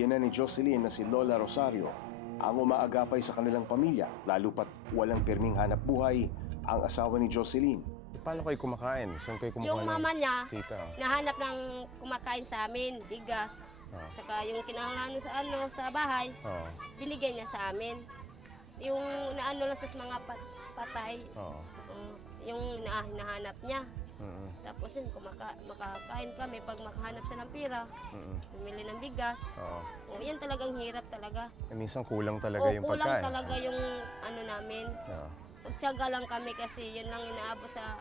Yan na ni Jocelyn na si Lola Rosario ang umaagapay sa kanilang pamilya, lalo pat walang pirming hanap buhay ang asawa ni Jocelyn. Paano kayo kumakain? Saan kayo kumukuha Yung mama niya, tita? nahanap ng kumakain sa amin, bigas. Saka yung kinahanglan sa bahay, binigyan niya sa amin. Yung naano lang sa mga patay, yung nahanap niya. Tapos yun, makakain kami pag makahanap siya ng pira, bumili ng bigas. Yan talagang hirap talaga. Minsan kulang talaga yung pagkain. Kulang talaga yung namin. Magtiyaga lang kami kasi yun lang inaabot sa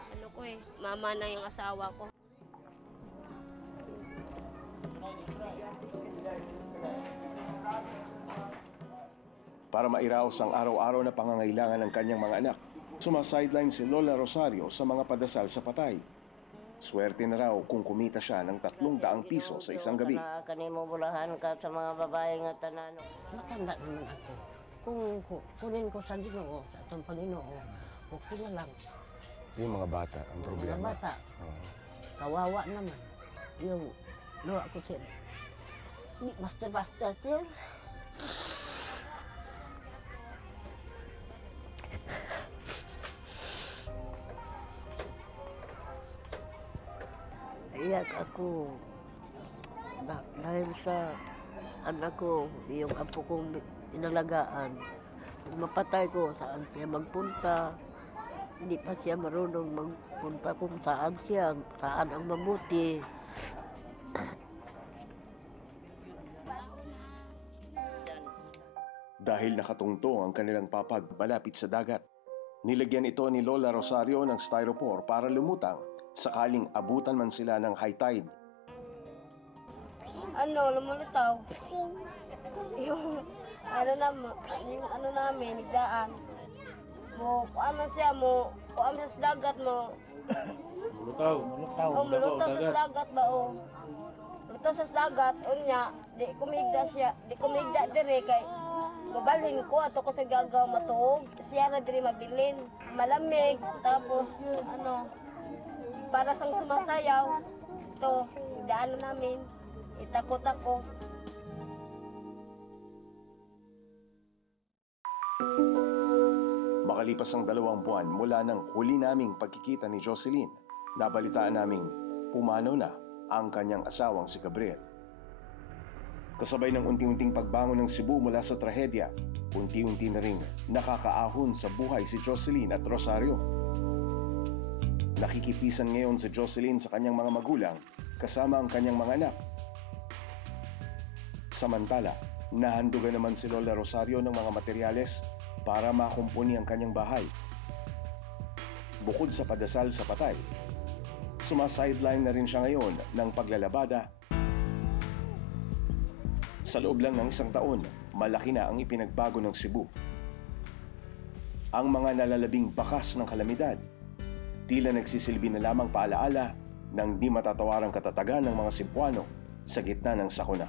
mama na yung asawa ko. Para mairaos ang araw-araw na pangangailangan ng kanyang mga anak, sumasideline si Lola Rosario sa mga padasal sa patay. Swerte na raw kung kumita siya ng 300 piso sa isang gabi. Kanimo bulahan ka sa mga babae nga tanan. Matanda naman ako. Kung kunin ko sa Ginoo, sa atong Panginoon, okay na lang. Yung mga bata, ang problema. Mga bata, kawawa naman. Yung luwa ko sir. Basta-basta sir. Iyak ako dahil sa anak ko, yung apo kong inalagaan. Kung mapatay ko, saan siya magpunta. Hindi pa siya marunong magpunta kung saan ang mabuti. Dahil nakatungtong ang kanilang papag malapit sa dagat, nilagyan ito ni Lola Rosario ng styrofoam para lumutang sakaling abutan man sila ng high tide. Lumulitaw. Yung namin, nigdaan. Kuhaan siya sa dagat mo. Mulutaw. Mulutaw sa dagat ba o? Mulutaw sa dagat, unya, di kumigda dire kay mabalhin ko ato ko sa gagaw matuog. Siya na dire mabilin. Malamig, tapos para sang sumasayaw, ito, daan na namin, itakot ako. Makalipas ang 2 buwan mula ng huli naming pagkikita ni Jocelyn, nabalitaan naming pumanaw na ang kanyang asawang si Gabriel. Kasabay ng unti-unting pagbangon ng Cebu mula sa trahedya, unti-unti na ring nakakaahon sa buhay si Jocelyn at Rosario. Nakikipisan ngayon si Jocelyn sa kanyang mga magulang kasama ang kanyang mga anak. Samantala, nahandugan naman si Lola Rosario ng mga materyales para makumpuni ang kanyang bahay. Bukod sa padasal sa patay, sumasideline na rin siya ngayon ng paglalabada. Sa loob lang ng 1 taon, malaki na ang ipinagbago ng Cebu. Ang mga nalalabing bakas ng kalamidad, tila nagsisilbi na lamang paalaala ng di matatawarang katatagan ng mga Cebuano sa gitna ng sakuna.